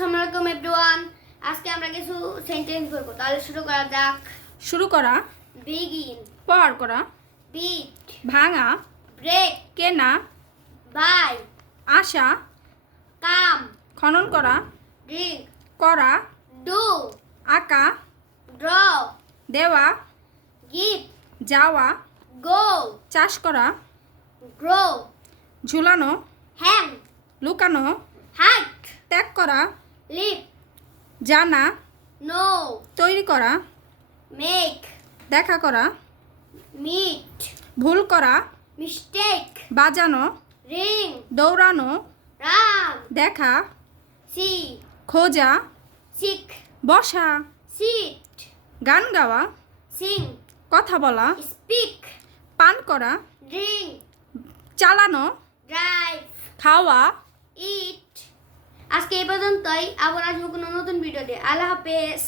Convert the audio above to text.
আসসালামু আলাইকুম এভরিওয়ান। আজকে আমরা কিছু সেন্টেন্স করব, তাহলে শুরু করা যাক। শুরু করা, বিগিন, পার করা, বিট, ভাঙা, ব্রেক, কেনা, বাই, আশা, কাম, খনন করা, ড্রিঙ্ক, করা, ডু, আঁকা, ড্র, দেওয়া, গিভ, যাওয়া, গো, চাষ করা, গ্রো, ঝুলানো, হ্যাং, লুকানো, হাইট, ত্যাগ করা, লিভ, জানা, নো, তৈরি করা, মেক, দেখা করা, মিট, ভুল করা, মিস্টেক, বাজানো, রিং, দৌড়ানো, রান, দেখা, সি, খোঁজা, সিক, বসা, সিট, গান গাওয়া, সিং, কথা বলা, স্পিক, পান করা, ড্রিঙ্ক, চালানো, ড্রাইভ, খাওয়া। ইট। আজকে এই পর্যন্তই, আবার আসবো কোনো নতুন ভিডিও দিয়ে। আল্লাহ হাফেজ।